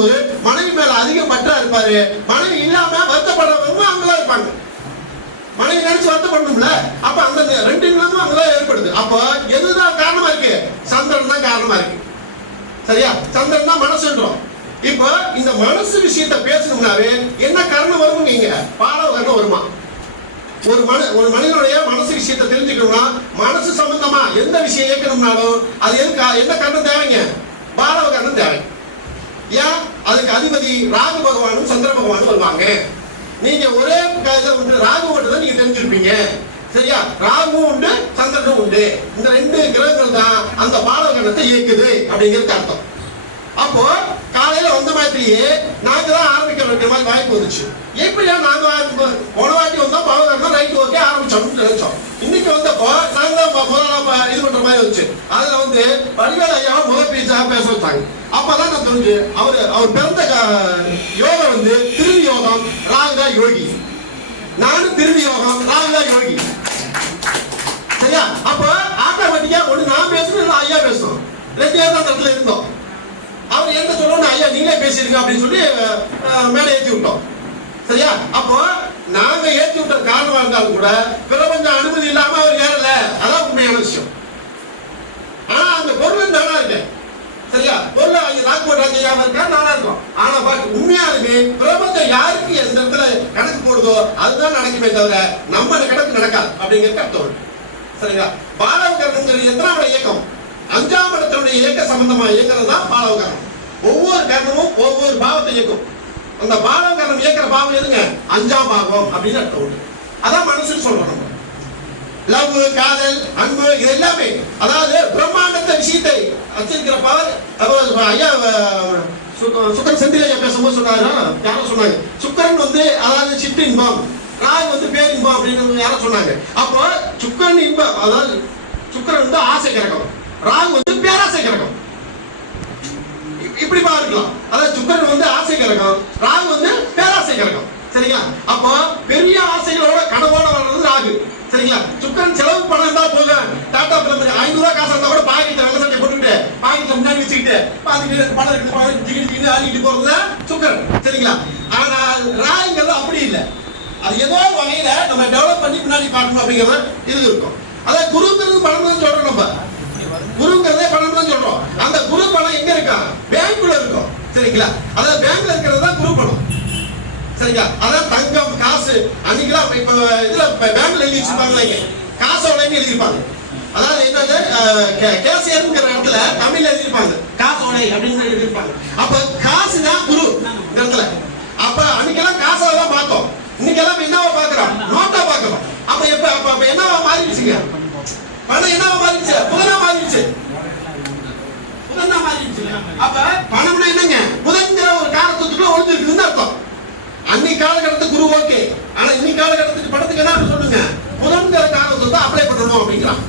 இருக்கும்போது மனைவி மேல அதிக பற்றா இருப்பாரு. மனைவி இல்லாம வருத்தப்படுறவங்க அங்கெல்லாம் இருப்பாங்க. மனைவி நினைச்சு வருத்தப்படணும்ல, அப்ப அந்த ரெண்டு நிலமும் அங்கதான் ஏற்படுது. அப்போ எதுதான் காரணமா இருக்கு? சந்திரன் தான் காரணமா இருக்கு. சரியா? சந்திரன் தான் மனசுன்றோம். இப்போ இந்த மனசு விஷயத்த பேசணும்னாவே என்ன காரணம் வரும்? நீங்க பாலவ காரணம் வருமா? ஒரு மனிதனுடைய மனசு விஷயத்தை தெரிஞ்சுக்கணும்னா மனசு சம்பந்தமா எந்த விஷயம் இயக்கணும்னாலும் அது என்ன காரணம் தேவைங்க? பாலவ காரணம் தேவை. ஏன்? அதுக்கு அதிபதி ராகு பகவானும் சந்திர பகவானும் வருவாங்க. நீங்க ஒரே ராகு மட்டும் தான் நீங்க தெரிஞ்சிருப்பீங்க. சரியா? ராகுவும் உண்டு, சந்திரனும் உண்டு. இந்த ரெண்டு கிரகங்கள் தான் அந்த பாலவ காரணத்தை இயக்குது அப்படிங்கிறது அர்த்தம். அப்போ காலையில வந்த மாதிரியே நாங்க தான் ஆரம்பிக்கிற மாதிரி வாய்ப்பு வந்துச்சு. எப்படியா நாங்க போன வாட்டி வந்தா பாவம் ரைட் ஓகே ஆரம்பிச்சோம்னு நினைச்சோம். இன்னைக்கு வந்தப்போ நாங்க தான் இது பண்ற மாதிரி வந்துச்சு. அதுல வடிவேல் ஐயாவை முதல் பேச்சாக பேச வச்சாங்க. அப்பதான் நான் தெரிஞ்சு அவர் பிறந்த யோகம் திருவி யோகம், ராகுதா யோகி. நானும் திருவி யோகம், ராகுதா யோகி. சரியா? அப்ப ஆட்டோமேட்டிக்கா ஒண்ணு நான் பேசணும், ஐயா பேசணும். ரெண்டு பேரும் அந்த இடத்துல இருந்தோம். அவர் என்ன சொல்லணும், ஐயா நீங்களே பேசிருங்க அப்படின்னு சொல்லி மேலே ஏற்றி விட்டோம். சரியா? அப்போ நாங்க ஏற்றி விட்ட காரணமா இருந்தாலும் கூட பிரபஞ்ச அனுமதி இல்லாம அவர் ஏறல. அதான் உண்மையான விஷயம். ஆனா அந்த பொருள் நானா இருக்கேன். சரியா? பொருள் ராக் போட்டாங்க இருக்கா, நானா இருக்கும். ஆனா பாட்டு உண்மையாலுமே பிரபஞ்சம் யாருக்கு எந்த இடத்துல கணக்கு போடுதோ அதுதான் நடக்குமே தவிர நம்ம கணக்கு நடக்காது அப்படிங்கிறது அர்த்தம். சரிங்களா? பாலவ கரணங்கிறது எத்தனாவது இயக்கம்? அஞ்சாம் இடத்தினுடைய இயக்க சம்பந்தமா இயக்கிறது தான் பாலவ கரணம். ஒவ்வொரு கரணமும் ஒவ்வொரு பாவத்தை இயக்கும். அந்த பாலவ கரணம் இயக்கிற பாவம் எதுங்க? அஞ்சாம் பாவம் அப்படின்னு அர்த்தம். அதான் மனசுன்னு சொல்றோம். நம்ம லவ், காதல், அன்பு இது எல்லாமே, அதாவது பிரம்மாண்டத்தை விஷயத்தை வச்சிருக்கிற பவர். ஐயா சுக்கரன் செந்தில் ஐயா பேசும்போது சொன்னாரு, யாரும் சொன்னாங்க சுக்கரன் அதாவது சிற்றின்பம், ராகு பேரின்பம் அப்படின்னு யாரும் சொன்னாங்க. அப்போ சுக்கரன் இன்பம், அதாவது சுக்கரன் ஆசை கிரகம், ராகு பேராசை கிரகம். இப்படி பார்க்கலாம். அதாவது சுக்கரன் ஆசை கிரகம், ராகு பேராசை கிரகம். சரிங்களா? அப்போ பெரிய ஆசைகளோட கனவோட வர்றது ராகு. சரிங்களா? சுக்கரன் செலவு பணம் இருந்தா போதும். டாடா 500 ரூபாய் காசு இருந்தா கூட பாக்கெட்ல வெள்ள சட்டை போட்டுக்கிட்டு பாக்கெட்ல முன்னாடி வச்சுக்கிட்டு பணம் எடுத்து ஆடிட்டு போறது சுக்கரன். சரிங்களா? ஆனா ராகுங்கிறது அப்படி இல்லை. அது ஏதோ வகையில நம்ம டெவலப் பண்ணி பின்னாடி பார்க்கணும் அப்படிங்கிறது இது இருக்கும். அதாவது குருங்கிறது பணம் தான் சொல்றோம். நம்ம குருங்கிறதே பணம் தான் சொல்றோம். அந்த குரு பணம் எங்க இருக்கா? பேங்க்ல இருக்கும். சரிங்களா? அதாவது பேங்க்ல இருக்கிறது தான் குரு பணம். சரிங்களா? அதான் தங்கம், காசு அன்னைக்கெல்லாம் இப்ப இதுல பேங்க்ல எழுதி வச்சிருப்பாங்க, காசோட எழுதிருப்பாங்க. அதாவது என்னது கேசியர்ங்கிற இடத்துல தமிழ்ல எழுதிருப்பாங்க காசோலை அப்படின்னு எழுதிருப்பாங்க. அப்ப காசு தான் குரு இந்த இடத்துல. அப்ப அன்னைக்கெல்லாம் காசால தான் பார்த்தோம். இன்னைக்கெல்லாம் என்னவா பாக்குறோம்? நோட்டா பாக்குறோம். அப்ப அப்ப என்னவா மாறிடுச்சுங்க? பணம் என்னவா மாறிடுச்சு? புதனா மாறிடுச்சு. புதனா மாறிடுச்சு. அப்ப பணம்னா என்னங்க? புதன்கிற ஒரு காலத்துக்குள்ள ஒளிஞ்சிருக்குன்னு அர்த்தம். அன்னைக்கு காலகட்டத்துக்கு குரு ஓகே. ஆனா இன்னைக்கு காலகட்டத்துக்கு படத்துக்கு என்ன சொல்லுங்க? புதன்கிற காலத்துக்கு தான் அப்ளை பண்ணணும் அப்படிங்கிறான்.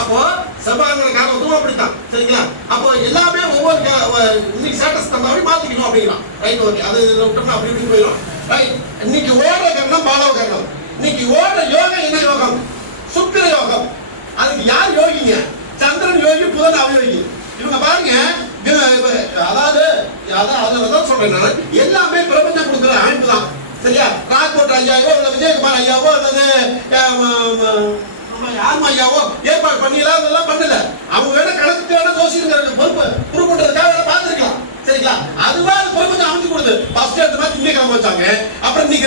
அப்போ செவ்வாய்ங்கிற காலத்துக்கும் அப்படித்தான். சரிங்களா? அப்போ எல்லாமே ஒவ்வொரு இன்னைக்கு ஸ்டேட்டஸ் தந்தாலும் மாத்திக்கணும் அப்படிங்கிறான். Right okay. அது விட்டோம்னா அப்படி இப்படி போயிடும். ரைட். இன்னைக்கு ஓடுற கரணம் பாலவ கரணம். இன்னைக்கு ஓடுற யோகம் என்ன யோகம்? சுக்கிர யோகம். அதுக்கு யார் யோகிங்க? சந்திரன் யோகி, புதன் அவயோகி. இவங்க பாருங்க, அதான் சொல்றேன் நான், எல்லாமே பிரபஞ்சம் கொடுக்குற அமைப்பு தான். சரியா? ராக்போட் ஐயாவோ இல்ல விஜயகுமார் ஐயாவோ அல்லது யாரும் ஐயாவோ ஏற்பாடு பண்ணிடலாம், அதெல்லாம் பண்ணல. அவங்க வேணா கணக்குக்கான ஜோசியர் பொறுப்பு குறிப்பிட்டதுக்காக பார்த்துருக்கலாம். சரிங்களா? அதுவா பிரபஞ்சம் அமைச்சு கொடுது. ஃபர்ஸ்ட் எடுத்த மாதிரி திங்கக்கிழமை வச்சாங்க. அப்புறம் இன்னைக்கு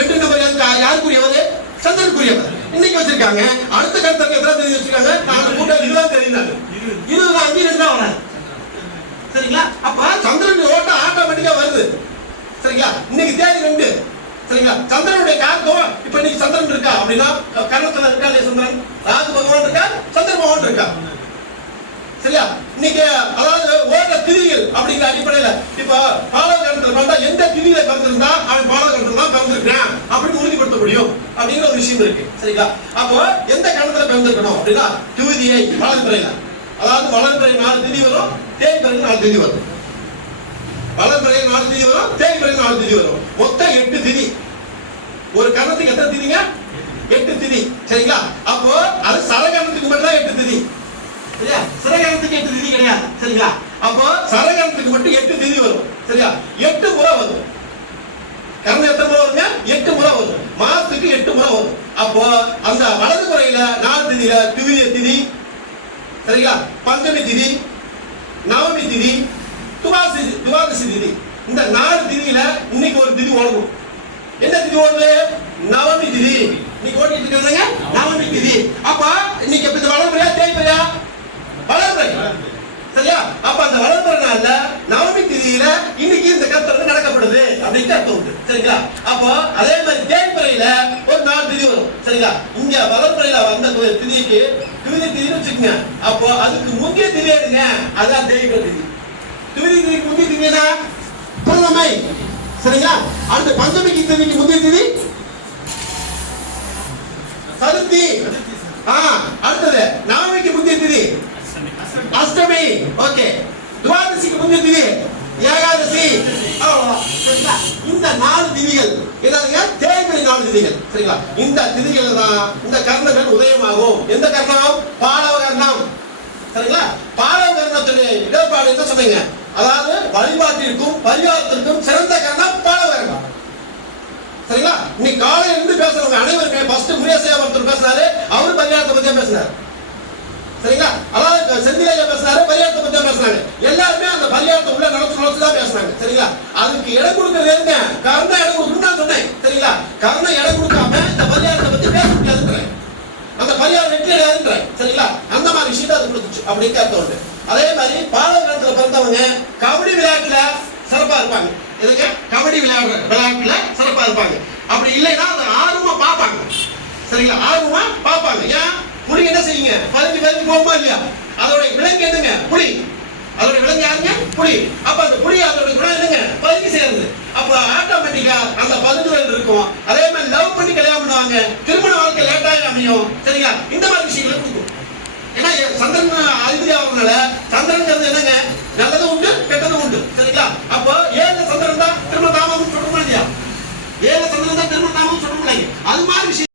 ரெண்டு நம்பர் யாருக்குரியவர்? சந்திரனுக்குரியவர். இன்னைக்கு வச்சிருக்காங்க. அடுத்த கருத்து எத்தனை தேதி வச்சிருக்காங்க? நாங்க கூட்டம் 20 தேதி தான். 25 தான் வராது. சரிங்களா? அப்ப சந்திரன் ஓட்டம் ஆட்டோமேட்டிக்கா வருது. சரிங்களா? இன்னைக்கு தேதி 2. சரிங்களா? சந்திரனுடைய காரணம் இப்ப இன்னைக்கு சந்திரன் இருக்கா அப்படின்னா கர்ணத்துல இருக்கா இல்லையா? சந்திரன் ராகு பகவான் இருக்கா, சந்திர பகவான் இருக்கா? சரியா? இன்னைக்கு அதாவது ஓட்ட திதிகள் அப்படிங்கிற அடிப்படையில இப்ப பாலவ கரணத்துல பார்த்தா எந்த திதியில பிறந்திருந்தா அவன் பாலவ கரணத்துல தான் பிறந்திருக்கான் அப்படின்னு உறுதிப்படுத்த முடியும் அப்படிங்கிற ஒரு விஷயம் இருக்கு. சரிங்களா? அப்போ எந்த கரணத்துல பிறந்திருக்கணும் அப்படின்னா திதியை வளர்பிறையில, அதாவது வளர்பிறை 4 திதி வரும், தேய்பிறை 4 திதி வரும். வளர்பிறை 4 திதி வரும், தேய்பிறை 4 திதி வரும். மொத்தம் 8 திதி. ஒரு கரணத்துக்கு எத்தனை திதிங்க? 8 திதி. சரிங்களா? அப்போ அது சரகரணத்துக்கு மட்டும் தான் 8 திதி. சரியா? சிறகரணத்துக்கு 8 திதி கிடையாது. சரிங்களா? அப்போ சரகரணத்துக்கு மட்டும் 8 திதி வரும். துவாதசி திதி. இந்த 4 திதியில இன்னைக்கு ஒரு திதி ஓடணும். என்ன திதி ஓடுது? நவமி திதி. இன்னைக்கு ஓடிட்டு இருக்காங்க நவமி திதி. அப்ப இன்னைக்கு எப்படி வளர்பிறையா தேய்பிறையா? வளர்பிறை. சரியா? அப்ப அந்த வளர்பிறை நாள்ல நவமி திதியில இன்னைக்கு இந்த கர்த்தர் நடக்கப்படுது அப்படின்னு அர்த்தம் உண்டு. சரிங்களா? அப்போ அதே மாதிரி தேய்பிறையில ஒரு 4 திதி வரும். சரிங்களா? இங்க வளர்பிறையில வந்த திதிக்கு திதி திதின்னு வச்சுக்கோங்க. அப்போ அதுக்கு முக்கிய திதி எதுங்க? அதான் தேய்பிறை திதி. திதி திதிக்கு முக்கிய திதி என்ன? பிரதமை. சரிங்களா? அடுத்து பஞ்சமிக்கு திதிக்கு முக்கிய திதி சதுர்த்தி. அடுத்தது நவமிக்கு முக்கிய திதி அஷ்டமி. ஓகே. துவாதசிக்கு முக்கிய திதி ஏகாதசி. சரிங்களா? இந்த 4 திதிகள் என்னதுங்க? தேய்பிறை 4 திதிகள். சரிங்களா? இந்த திதிகள் தான் இந்த கர்ணங்கள் உதயமாகும். எந்த கர்ணம்? பாலவ கர்ணம். சரிங்களா? பாலவ கர்ணத்துடைய இடர்பாடு என்ன சொன்னீங்க? அதாவது வழிபாட்டிற்கும் பரிகாரத்திற்கும் சிறந்த கர்ணம் பாலவ கர்ணம். சரிங்களா? இன்னைக்கு காலையில இருந்து பேசுறவங்க அனைவருமே ஃபர்ஸ்ட் முரியசேவர்த்தர் பேசினாரு, அவரு பரிகாரத்தை பத்தி பேசினாரு. சரிங்களா? அதாவது செந்திலையா பேசினாரு, பரிகாரத்தை பத்தி பேசினாங்க. எல்லாருமே அந்த பரிகாரத்தை உள்ள நடத்து தான் பேசினாங்க. சரிங்களா? அதுக்கு இடம் கொடுக்கறது எதுங்க? கர்ண இடம் கொடுக்கணும்னு நான் சொன்னேன். சரிங்களா? கர்ண இடம் கொடுக்காம இந்த பரிகாரத்தை பத்தி பேச முடியாதுன்றேன். அந்த பரிகாரம் வெற்றி அடையாதுன்றேன். சரிங்களா? அந்த மாதிரி விஷயத்தை அது கொடுத்துச்சு அப்படின்னு அர்த்தம் உண்டு. அதே மாதிரி பாலகரத்துல பிறந்தவங்க கபடி விளையாட்டுல சிறப்பா இருப்பாங்க. எதுங்க? கபடி விளையாட்டுல சிறப்பா இருப்பாங்க. அப்படி இல்லைன்னா அதை ஆர்வமா பார்ப்பாங்க. சரிங்களா? ஆர்வமா பார்ப்பாங்க. ஏன்? புலி என்ன செய்யுங்க? பதுங்கி போகுமா இல்லையா? அதோட விலங்கு என்னங்க? புலி. அதோட விலங்கு யாருங்க? புலி. அப்ப அந்த புலி அதோட குணம் என்னங்க? பதுங்கி சேருது. அப்ப ஆட்டோமேட்டிக்கா அந்த பதுங்குதல் இருக்கும். அதே மாதிரி லவ் பண்ணி கல்யாணம் பண்ணுவாங்க. திருமண வாழ்க்கை லேட்டாக அமையும். சரிங்களா? இந்த மாதிரி விஷயங்களை கொடுக்கும். ஏன்னா சந்திரன் அதிபதி ஆகுறதுனால சந்திரன் என்னங்க? நல்லதும் உண்டு